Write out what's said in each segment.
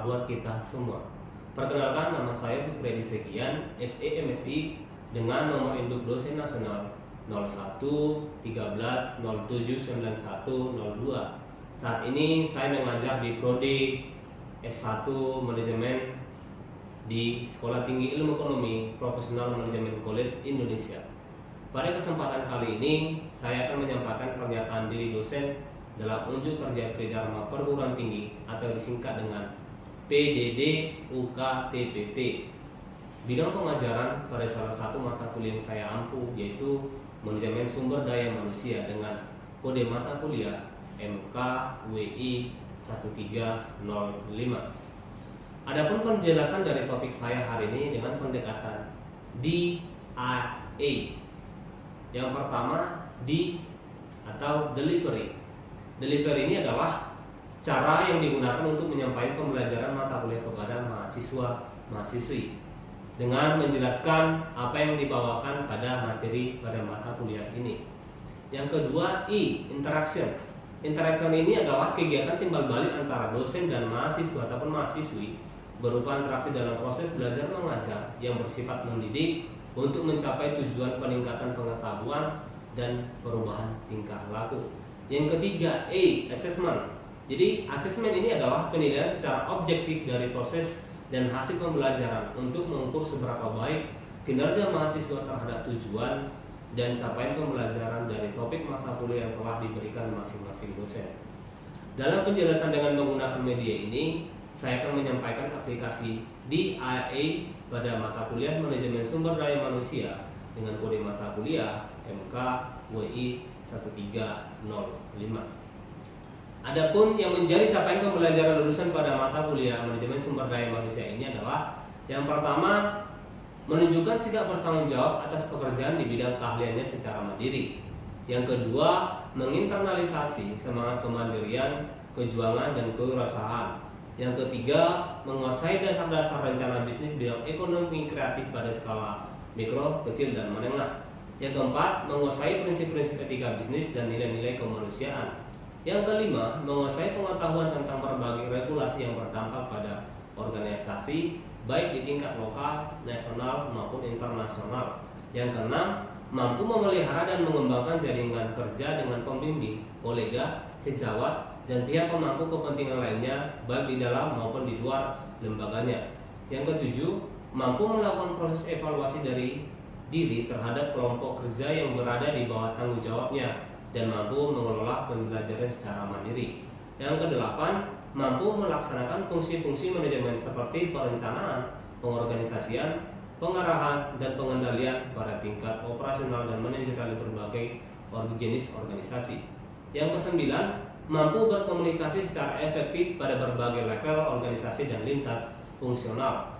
bermanfaat buat kita semua. Perkenalkan, nama saya Supriyadi Sekian, SE MSI, dengan nomor induk dosen nasional 01 13 07 91 02. Saat ini saya mengajar di Prodi S1 Manajemen di Sekolah Tinggi Ilmu Ekonomi Profesional Manajemen College Indonesia. Pada kesempatan kali ini, saya akan menyampaikan pernyataan diri dosen dalam unjuk kerja Tridharma Perguruan Tinggi atau disingkat dengan PDD UKTPT. Bidang pengajaran pada salah satu mata kuliah yang saya ampu yaitu Manajemen Sumber Daya Manusia dengan kode mata kuliah MKWI 1305. Adapun penjelasan dari topik saya hari ini dengan pendekatan DIA. Yang pertama, D atau delivery. Delivery ini adalah cara yang digunakan untuk menyampaikan pembelajaran mata kuliah kepada mahasiswa-mahasiswi dengan menjelaskan apa yang dibawakan pada materi pada mata kuliah ini. Yang kedua, I, interaction. Interaction ini adalah kegiatan timbal balik antara dosen dan mahasiswa ataupun mahasiswi berupa interaksi dalam proses belajar mengajar yang bersifat mendidik untuk mencapai tujuan peningkatan pengetahuan dan perubahan tingkah laku. Yang ketiga, A, assessment. Jadi assessment ini adalah penilaian secara objektif dari proses dan hasil pembelajaran untuk mengukur seberapa baik kinerja mahasiswa terhadap tujuan dan capaian pembelajaran dari topik mata kuliah yang telah diberikan masing-masing dosen. Dalam penjelasan dengan menggunakan media ini, saya akan menyampaikan aplikasi DIA pada mata kuliah Manajemen Sumber Daya Manusia dengan kode mata kuliah MKWI 1305. Adapun yang menjadi capaian pembelajaran lulusan pada mata kuliah Manajemen Sumber Daya Manusia ini adalah yang pertama, menunjukkan sikap bertanggung jawab atas pekerjaan di bidang keahliannya secara mandiri. Yang kedua, menginternalisasi semangat kemandirian, kejuangan, dan kewirausahaan. Yang ketiga, menguasai dasar-dasar rencana bisnis bidang ekonomi kreatif pada skala mikro, kecil, dan menengah. Yang keempat, menguasai prinsip-prinsip etika bisnis dan nilai-nilai kemanusiaan. Yang kelima, menguasai pengetahuan tentang berbagai regulasi yang berdampak pada organisasi, baik di tingkat lokal, nasional, maupun internasional. Yang keenam, mampu memelihara dan mengembangkan jaringan kerja dengan pembimbing, kolega, sejawat, dan pihak pemangku kepentingan lainnya, baik di dalam maupun di luar lembaganya. Yang ketujuh, mampu melakukan proses evaluasi dari diri terhadap kelompok kerja yang berada di bawah tanggung jawabnya dan mampu mengelola pembelajaran secara mandiri. Yang kedelapan, mampu melaksanakan fungsi-fungsi manajemen seperti perencanaan, pengorganisasian, pengarahan, dan pengendalian pada tingkat operasional dan manajerial berbagai jenis organisasi. Yang kesembilan, mampu berkomunikasi secara efektif pada berbagai level organisasi dan lintas fungsional.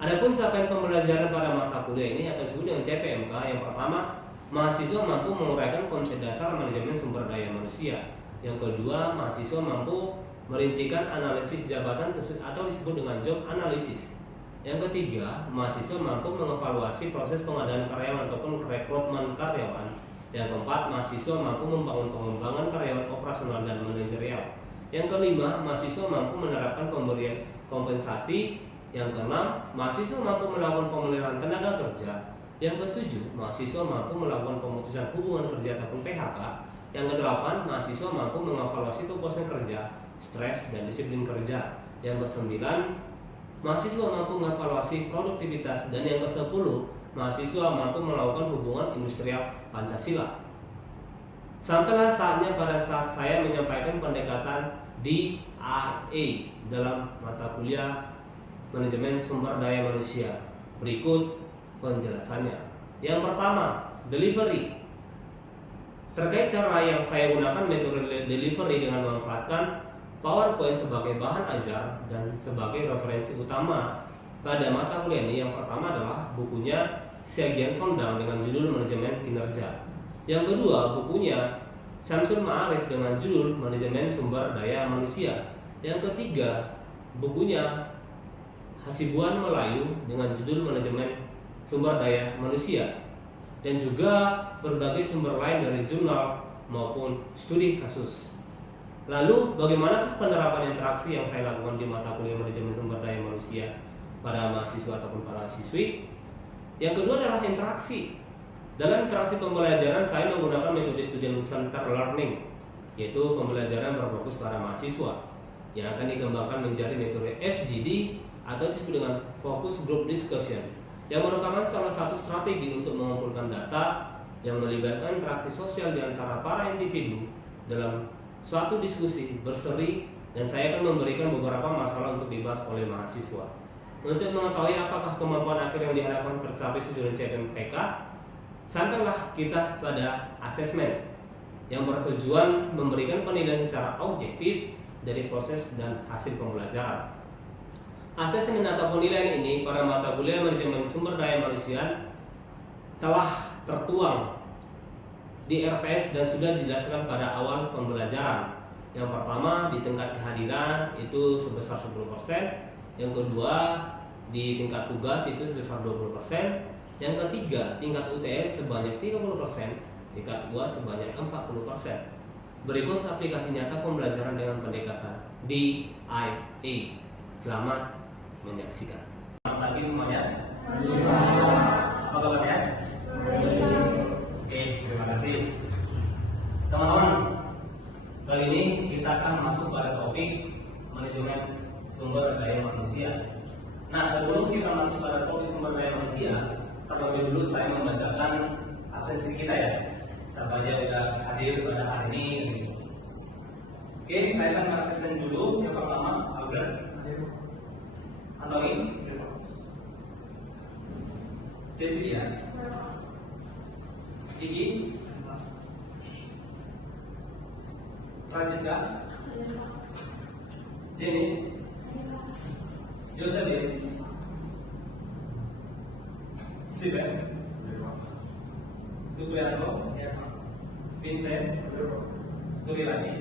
Adapun capaian pembelajaran pada mata kuliah ini atau disebut dengan CPMK, yang pertama, mahasiswa mampu menguraikan konsep dasar manajemen sumber daya manusia. Yang kedua, mahasiswa mampu merincikan analisis jabatan atau disebut dengan job analysis. Yang ketiga, mahasiswa mampu mengevaluasi proses pengadaan karyawan ataupun rekrutmen karyawan. Yang keempat, mahasiswa mampu membangun pengembangan karyawan operasional dan manajerial. Yang kelima, mahasiswa mampu menerapkan pemberian kompensasi. Yang keenam, mahasiswa mampu melakukan pemeliharaan tenaga kerja. Yang ketujuh, mahasiswa mampu melakukan pemutusan hubungan kerja ataupun PHK. Yang kedelapan, mahasiswa mampu mengevaluasi kepuasan kerja, stres, dan disiplin kerja. Yang kesembilan, mahasiswa mampu mengevaluasi produktivitas. Dan yang kesepuluh, mahasiswa mampu melakukan hubungan industrial Pancasila. Sampailah saatnya pada saat saya menyampaikan pendekatan DIA dalam mata kuliah Manajemen Sumber Daya Manusia. Berikut penjelasannya. Yang pertama, delivery. Terkait cara yang saya gunakan metode delivery dengan memanfaatkan PowerPoint sebagai bahan ajar dan sebagai referensi utama pada mata kuliah ini, yang pertama adalah bukunya Syagian Sondang dengan judul Manajemen Kinerja. Yang kedua, bukunya Syamsul Ma'arif dengan judul Manajemen Sumber Daya Manusia. Yang ketiga, bukunya Hasibuan Melayu dengan judul Manajemen Sumber Daya Manusia, dan juga berbagai sumber lain dari jurnal maupun studi kasus. Lalu bagaimanakah penerapan interaksi yang saya lakukan di mata kuliah manajemen sumber daya manusia pada mahasiswa ataupun para siswi? Yang kedua adalah interaksi. Dalam interaksi pembelajaran saya menggunakan metode student center learning, yaitu pembelajaran berfokus pada mahasiswa yang akan dikembangkan menjadi metode FGD atau disebut dengan Focus Group Discussion, yang merupakan salah satu strategi untuk mengumpulkan data yang melibatkan interaksi sosial di antara para individu dalam suatu diskusi berseri, dan saya akan memberikan beberapa masalah untuk dibahas oleh mahasiswa. Untuk mengetahui apakah kemampuan akhir yang diharapkan tercapai sesuai CPNPK, sampailah kita pada asesmen yang bertujuan memberikan penilaian secara objektif dari proses dan hasil pembelajaran. Asesmen atau penilaian ini pada mata kuliah manajemen sumber daya manusia telah tertuang di RPS dan sudah dijelaskan pada awal pembelajaran. Yang pertama di tingkat kehadiran itu sebesar 10%, yang kedua di tingkat tugas itu sebesar 20%, yang ketiga tingkat UTS sebanyak 30%, tingkat UAS sebanyak 40%. Berikut aplikasi nyata pembelajaran dengan pendekatan DIA. Selamat menyaksikan. Selamat pagi semuanya. Apa kabarnya? Oke, terima kasih. Teman-teman, kali ini kita akan masuk pada topik manajemen sumber daya manusia. Nah, sebelum kita masuk pada topik sumber daya manusia, terlebih dulu saya membacakan absensi kita ya. Siapa aja sudah hadir pada hari ini. Oke, saya akan absen dulu. Yang pertama, Albert. Antoni. Cecilia. Gigi. Francisca. Jenny. Josephine. Steven. Supriyanto. Vincent. Surilani.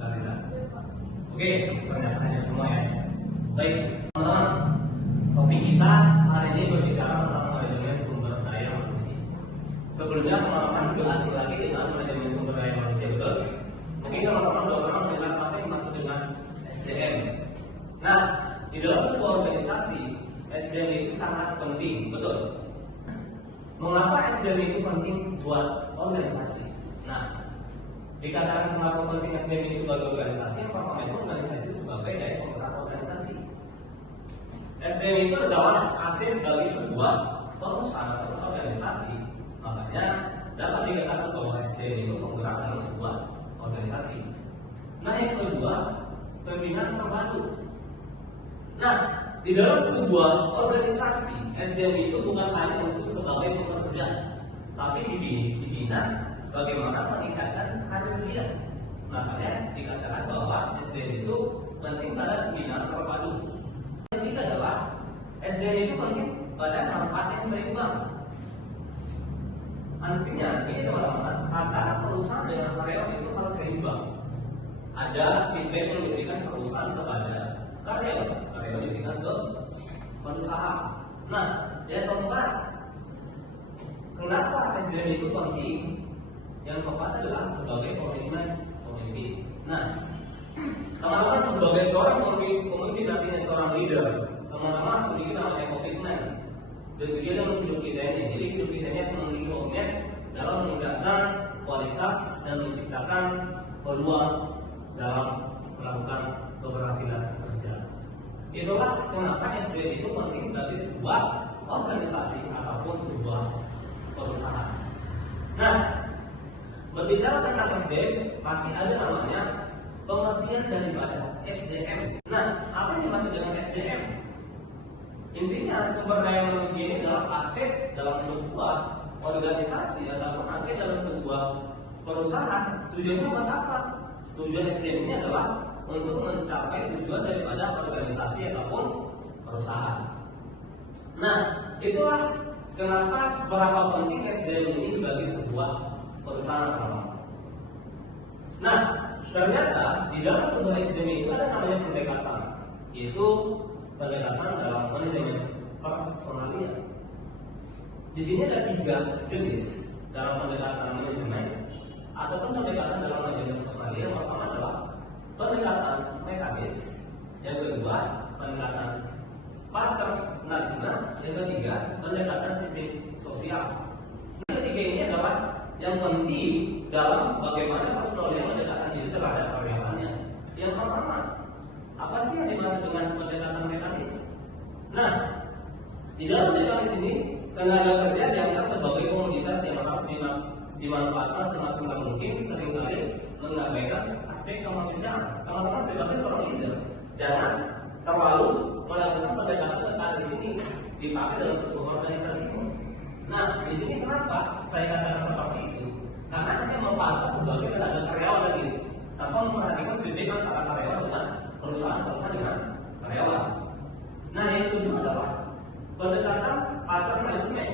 Larissa. Oke, pernyataannya semua ya. Baik, teman-teman, topik kita hari ini berbicara tentang manajemen sumber daya manusia. Sebelumnya teman-teman juga asing lagi dengan manajemen sumber daya manusia, betul? Mungkin teman-teman sudah pernah mendengar apa yang dimaksud dengan SDM. Nah, di dalam sebuah organisasi, SDM itu sangat penting, betul? Mengapa SDM itu penting buat organisasi? Nah, dikatakan mengapa penting SDM itu bagi organisasi, yang pertama itu organisasi itu sebagai daya penggerak organisasi. SDM itu adalah aset bagi sebuah perusahaan atau organisasi. Makanya dapat dikatakan bahwa SDM itu penggerak dalam sebuah organisasi. Nah, yang kedua, pembinaan terpadu. Nah, di dalam sebuah organisasi, SDM itu bukan hanya untuk sebagai pekerja, tapi dibina bagaimana meningkatkan karir dia. Makanya dikatakan bahwa SDM itu penting pada pembinaan terpadu. Yang ketiga adalah SDM itu penting pada manfaat yang seimbang. Artinya ini teman-teman, antara perusahaan dengan karyawan itu harus seimbang. Ada feedback yang diberikan perusahaan kepada karyawan diberikan ke pengusaha. Nah, yang keempat, kenapa SDM itu penting? Yang keempat adalah sebagai komitmen pemimpin. Nah, teman-teman sebagai seorang pemimpin artinya seorang leader, teman-teman harus memiliki namanya komitmen. Dan dia dalam hidup kita ini. Jadi hidup kita ini harus memiliki komitmen dalam meningkatkan kualitas dan menciptakan peluang dalam melakukan keberhasilan kerja. Itulah kenapa SDM itu penting bagi sebuah organisasi ataupun sebuah perusahaan. Nah, berbicara tentang SDM, pasti ada namanya pengertian daripada SDM. Nah, apa yang dimaksud dengan SDM? Intinya sumber daya manusia ini adalah aset dalam sebuah organisasi ataupun aset dalam sebuah perusahaan. Tujuannya buat apa? Tujuan SDM ini adalah untuk mencapai tujuan daripada organisasi ataupun perusahaan. Nah, itulah kenapa seberapa penting SDM ini bagi sebuah perusahaan. Nah, ternyata di dalam sebuah SDM itu ada namanya pendekatan, yaitu pendekatan dalam manajemen personalia. Di sini ada 3 jenis dalam pendekatan manajemen ataupun pendekatan dalam manajemen personalia. Yang pertama adalah pendekatan mekanis, yang kedua pendekatan paternalisme, yang ketiga pendekatan sistem sosial. Yang ketiga ini adalah yang penting dalam bagaimana personalia mendekatkan diri terhadap karyawannya. Yang pertama, apa sih yang dimaksud dengan pendekatan mekanis? Nah, di dalam mekanis ini tenaga kerja dianggap sebagai komoditas yang harus dimanfaatkan semaksimal mungkin, seringkali mengabaikan aspek kemanusiaan. Teman-teman sebagai seorang leader, jangan terlalu melakukan pendekatan mekanis di sini dipakai dalam sebuah organisasi. Nah, di sini kenapa saya katakan seperti itu? Karena hanya memantau sebagai tenaga karyawan lagi, tanpa memperhatikan perbedaan antara karyawan dengan perusahaan dengan karyawan. Nah, yang kedua adalah pendekatan paternalisme.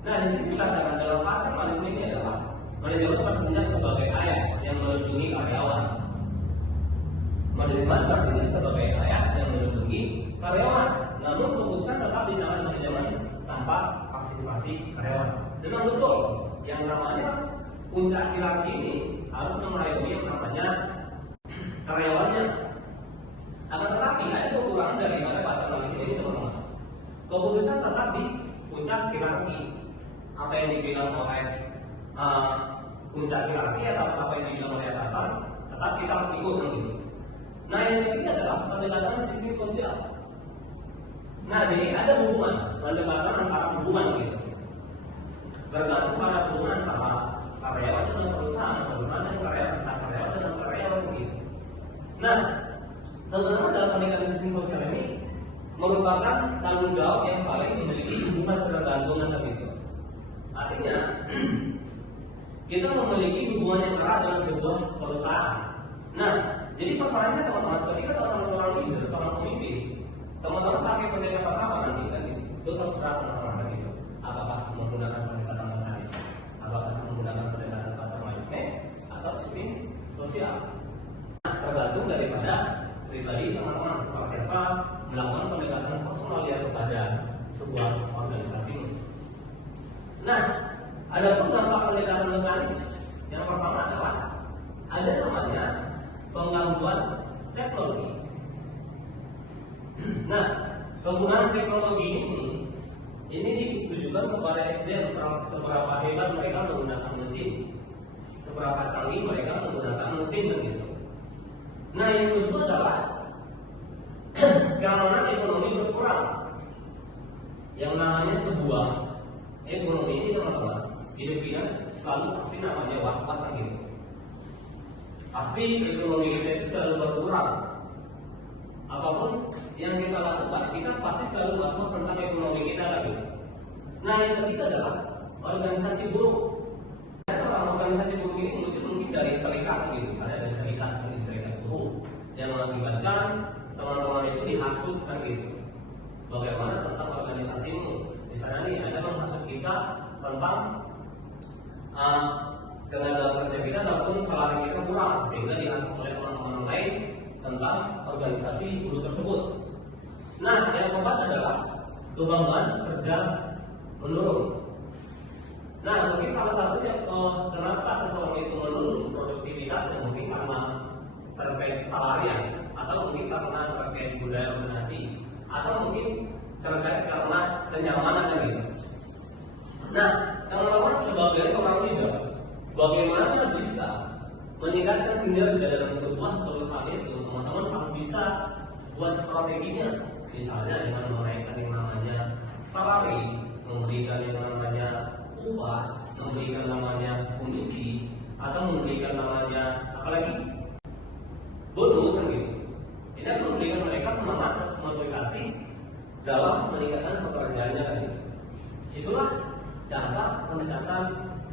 Nah, di sini dikatakan dalam paternalisme ini adalah manajemen bertindak sebagai ayah yang melindungi karyawan. Manajemen bertindak sebagai ayah yang melindungi karyawan. Namun keputusan tetap di tangan manajemen tanpa partisipasi karyawan. Memang betul, yang namanya puncak hierarki ini harus mengayomi yang namanya karyawannya. Akan tetapi ada kekurangan daripada paternalisme ini, teman-teman. Keputusan tetap di puncak hierarki. Apa yang dibilang oleh puncak hierarki atau apa yang dibilang oleh atasan, tetap kita harus ikut gitu. Nah, yang ketiga adalah pendekatan sistem sosial. Nah, jadi ada hubungan, pendekatan antara hubungan gitu. Bergantung pada hubungan antara karyawan dengan perusahaan dan karyawan dengan karyawan gitu. Nah, sebenarnya dalam pendekatan sistem sosial ini merupakan tanggung jawab yang saling memiliki hubungan ketergantungan gitu. Artinya kita memiliki hubungan yang erat dalam sebuah perusahaan. Nah, jadi pertanyaannya teman-teman, ketika teman-teman seorang leader, seorang pemimpin, teman-teman pakai pendekatan apa nanti kan gitu? Itu terserah teman-teman gitu. Apakah menggunakan pendekatan mekanis, apakah menggunakan pendekatan paternalisme atau sistem sosial? Nah, tergantung daripada pribadi teman-teman seperti apa melakukan pendekatan personalia kepada sebuah organisasi. Nah, ada pun dampak pendekatan mekanis. Yang pertama adalah ada namanya penggangguan teknologi. Nah, penggunaan teknologi ini ditujukan kepada SDM, seberapa hebat mereka menggunakan mesin, seberapa canggih mereka menggunakan mesin begitu. Nah, yang kedua adalah keamanan ekonomi berkurang. Yang namanya sebuah ekonomi ini, teman-teman, hidupnya selalu pasti namanya was-was gitu. Pasti ekonomi kita itu selalu berkurang. Apapun yang kita lakukan, kita pasti selalu was-was tentang ekonomi kita lagi. Nah, yang ketiga adalah organisasi buruh. Organisasi buruh ini muncul mungkin dari serikat gitu, misalnya dari serikat buruh, yang mengakibatkan teman-teman itu dihasut kan gitu. Bagaimana tentang organisasimu? Misalnya nih, ada menghasut kita tentang tenaga kerja kita ataupun salari kita kurang, sehingga dihasut oleh teman-teman lain tentang organisasi buruh tersebut. Nah, yang keempat adalah kebanggaan kerja menurun. Nah, mungkin salah satunya kenapa seseorang itu menurun produktivitas, dan mungkin karena terkait salarian, atau mungkin karena terkait budaya organisasi, atau mungkin terkait karena kenyamanan dan gitu. Nah, teman-teman sebagai seorang leader, bagaimana bisa meningkatkan kinerja dalam sebuah perusahaan itu? Teman-teman harus bisa buat strateginya, misalnya dengan menaikkan yang namanya salari, memberikan yang namanya upah, memberikan namanya komisi, atau memberikan namanya apalagi bonus gitu. Ini akan memberikan mereka semangat, motivasi dalam meningkatkan pekerjaannya tadi. Itulah dampak pendekatan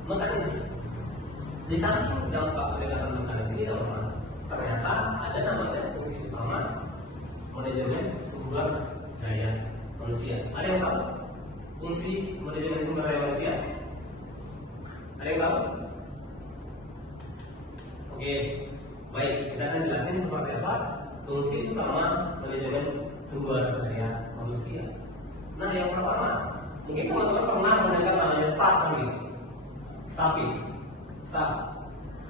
mekanis. Di samping dampak pendekatan mekanis ini, teman-teman, ternyata ada namanya fungsi utama manajemen sumber daya manusia. Ada yang tahu fungsi manajemen sumber daya manusia? Ada yang tahu? Oke, baik, kita akan jelasin seperti apa fungsi utama manajemen sumber daya manusia. Nah, yang pertama, mungkin teman-teman pernah mendengar namanya staff gitu. Staff.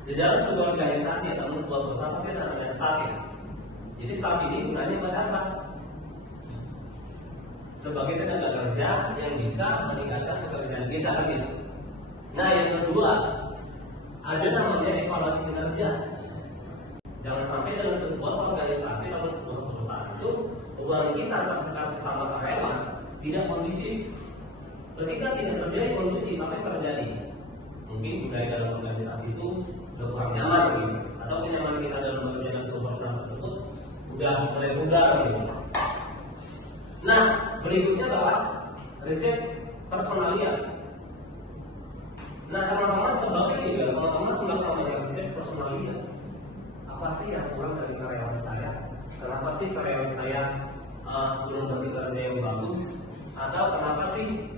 Di dalam sebuah organisasi atau sebuah perusahaan pasti ada namanya staff ya. Jadi staff ini gunanya buat apa? Sebagai tenaga kerja yang bisa meningkatkan pekerjaan kita kan gitu. Nah yang kedua, ada namanya evaluasi kinerja. Jangan sampai dalam sebuah organisasi atau sebuah perusahaan itu hubungan kita antar sesama karyawan tidak kondusif. Ketika tidak terjadi kondusif, apa yang terjadi? Mungkin budaya dalam organisasi itu udah kurang nyaman gitu, atau kenyamanan kita dalam bekerja dalam sebuah perusahaan tersebut udah mulai pudar gitu. Nah, berikutnya adalah riset personalia. Nah, teman-teman sebagai leader, teman-teman sudah melakukan riset personalia. Apa sih yang kurang dari karyawan saya? Kenapa sih karyawan saya belum bekerja yang bagus? Atau kenapa sih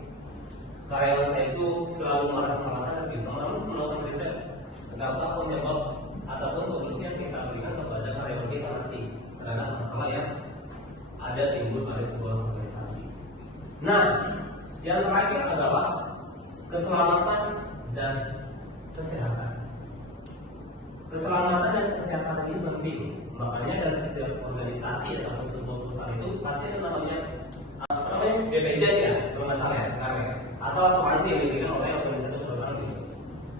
karyawan saya itu selalu malas-malasan gitu? Teman-teman melakukan riset. Apakah penyebab ataupun solusi yang kita berikan kepada karyawan kita nanti terhadap masalah yang ada timbul pada sebuah organisasi. Nah, yang terakhir adalah keselamatan dan kesehatan. Keselamatan dan kesehatan ini penting. Makanya dalam setiap organisasi atau sebuah perusahaan itu pasti ada namanya BPJS ya, kalau nggak salah ya sekarang ya, atau asuransi yang diberikan oleh organisasi perusahaan itu.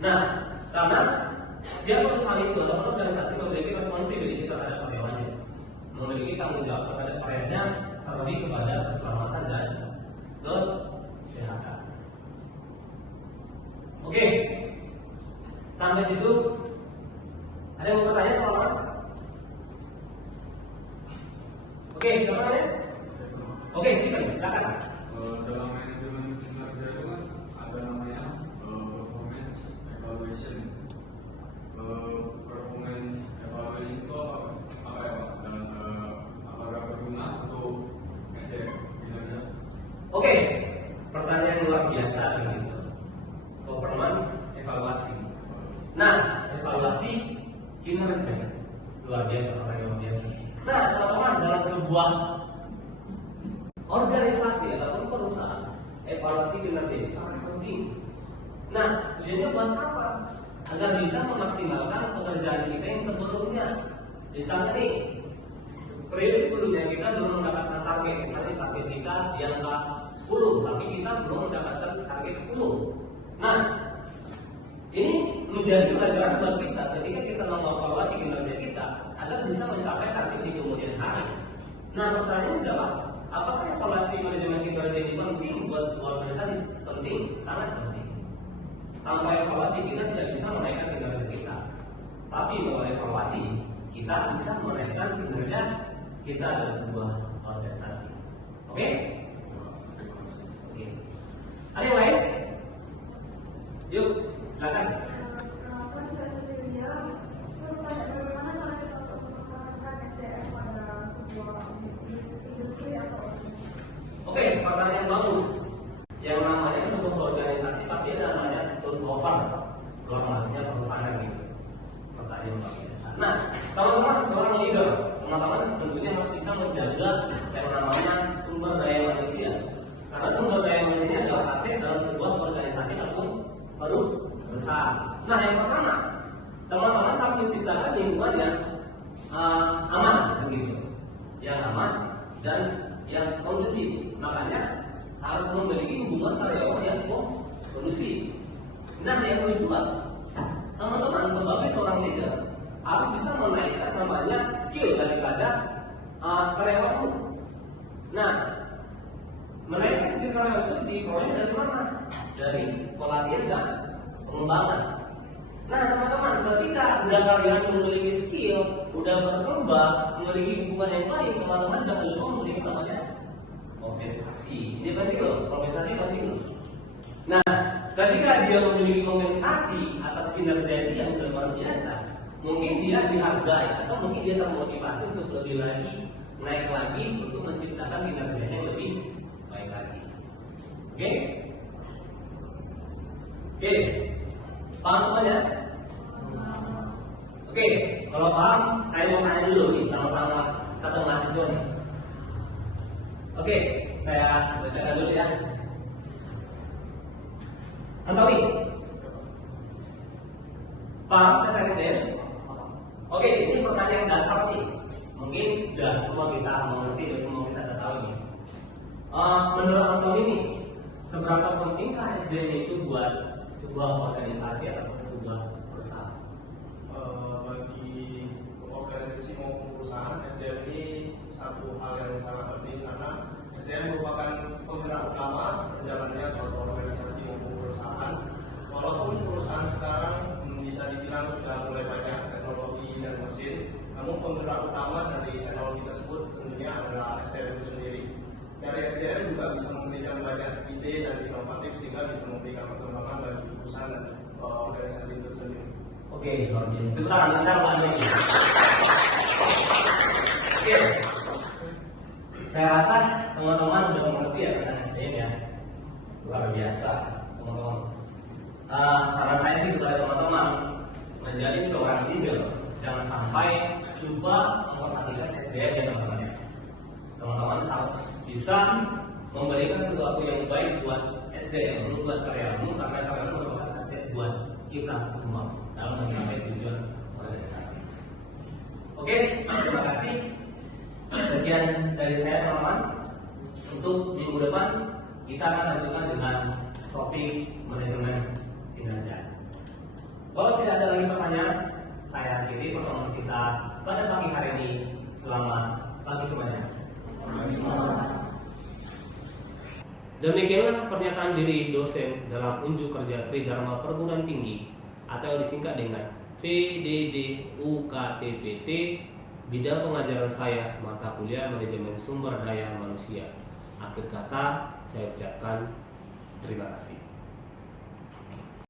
Nah, karena setiap perusahaan itu atau organisasi memiliki responsibility terhadap karyawannya, memiliki tanggung jawab terhadap karyawannya, terlebih kepada keselamatan dan kesehatan. Oke, sampai situ ada yang mau bertanya teman-teman? Oke, silakan ya. Oke, silakan. Dalam manajemen kinerja itu kan ada namanya performance evaluation. Performance evaluation itu apa ya Pak? Dan apakah berguna untuk SDM kinerja? Oke, pertanyaan luar biasa begitu. Performance evaluasi. Nah, evaluasi kinerja luar biasa, pertanyaan luar biasa. Nah, teman-teman, dalam sebuah organisasi ataupun perusahaan, evaluasi kinerja itu sangat penting. Nah, tujuannya buat apa? Agar bisa memaksimalkan pekerjaan kita yang sebelumnya. Misalnya nih, periode sebelumnya kita belum mendapatkan target, misalnya target kita di angka 10, tapi kita belum mendapatkan target 10. Nah, ini menjadi pelajaran buat kita ketika kita mengevaluasi kinerja kita agar bisa mencapai target di kemudian hari. Nah, pertanyaannya adalah, apakah evaluasi manajemen kinerja ini penting buat sebuah organisasi? Penting, sangat penting. Tanpa evaluasi kita tidak bisa menaikkan kinerja kita. Tapi melalui evaluasi kita bisa menaikkan kinerja kita dalam sebuah organisasi. Oke? Oke. Ada yang lain? Yuk, silakan. Saya Cecilia, saya bertanya bagaimana cara kita untuk mengembangkan SDM pada sebuah industri atau Oke, pertanyaan bagus. Yang namanya sebuah organisasi pasti ada namanya turnover, keluar masuknya perusahaan gitu. Pertanyaan luar biasa. Nah, teman-teman seorang leader, teman-teman tentunya harus bisa menjaga yang namanya sumber daya manusia. Karena sumber daya manusia ini adalah aset dalam sebuah organisasi ataupun perusahaan. Nah, yang pertama, teman-teman harus menciptakan lingkungan yang aman, begitu, yang aman dan yang kondusif. Makanya harus memiliki hubungan karyawan yang kondusif. Nah, yang kedua, teman-teman sebagai seorang leader harus bisa menaikkan namanya skill daripada karyawan. Nah, menaikkan skill karyawan itu diperoleh dari mana? Dari pelatihan dan pengembangan. Nah, teman-teman, ketika udah karyawan memiliki skill, udah berkembang, memiliki hubungan yang baik, teman-teman jangan lupa memiliki namanya kompensasi. Ini penting loh, kompensasi penting loh. Nah, ketika dia memiliki kompensasi atas kinerja dia yang luar biasa, mungkin dia dihargai atau mungkin dia termotivasi untuk lebih lagi, naik lagi untuk menciptakan kinerjanya yang lebih baik lagi. Oke? Oke, paham semuanya? Oke, kalau paham, saya mau tanya dulu nih sama-sama satu mahasiswa nih. Oke, saya bacakan dulu ya. Antawi. Paham tentang SDM? Oke, ini pertanyaan dasar nih. Mungkin udah semua kita mengerti, udah semua kita udah tahu nih. Menurut Anton ini, seberapa pentingkah SDM itu buat sebuah organisasi atau sebuah perusahaan? Bagi organisasi maupun perusahaan, SDM ini satu hal yang sangat penting karena SDM merupakan penggerak utama perjalanannya suatu organisasi maupun perusahaan. Walaupun perusahaan sekarang bisa dibilang sudah mulai banyak teknologi dan mesin, namun penggerak utama dari teknologi tersebut tentunya adalah SDM itu sendiri. Dari SDM juga bisa memberikan banyak ide dan inovatif sehingga bisa memberikan perkembangan bagi perusahaan dan organisasi itu sendiri. Oke, tepuk tangan bentar Pak Andi. Oke, saya rasa teman-teman udah mengerti ya tentang SDM ya. Luar biasa, teman-teman. Saran saya sih kepada teman-teman, menjadi seorang leader jangan sampai lupa memperhatikan SDM ya teman-teman. Teman-teman harus bisa memberikan sesuatu yang baik buat SDM, buat karyawanmu, karena karyawan merupakan aset buat kita semua dalam mencapai tujuan organisasi. Oke, terima kasih. Sekian dari saya teman-teman. Untuk minggu depan kita akan lanjutkan dengan topik manajemen kinerja. Kalau tidak ada lagi pertanyaan, saya akhiri pertemuan kita pada pagi hari ini. Selamat pagi semuanya. Demikianlah pernyataan diri dosen dalam unjuk kerja Tridharma Perguruan Tinggi atau disingkat dengan PDDUKTPT bidang pengajaran saya mata kuliah manajemen sumber daya manusia. Akhir kata saya ucapkan terima kasih.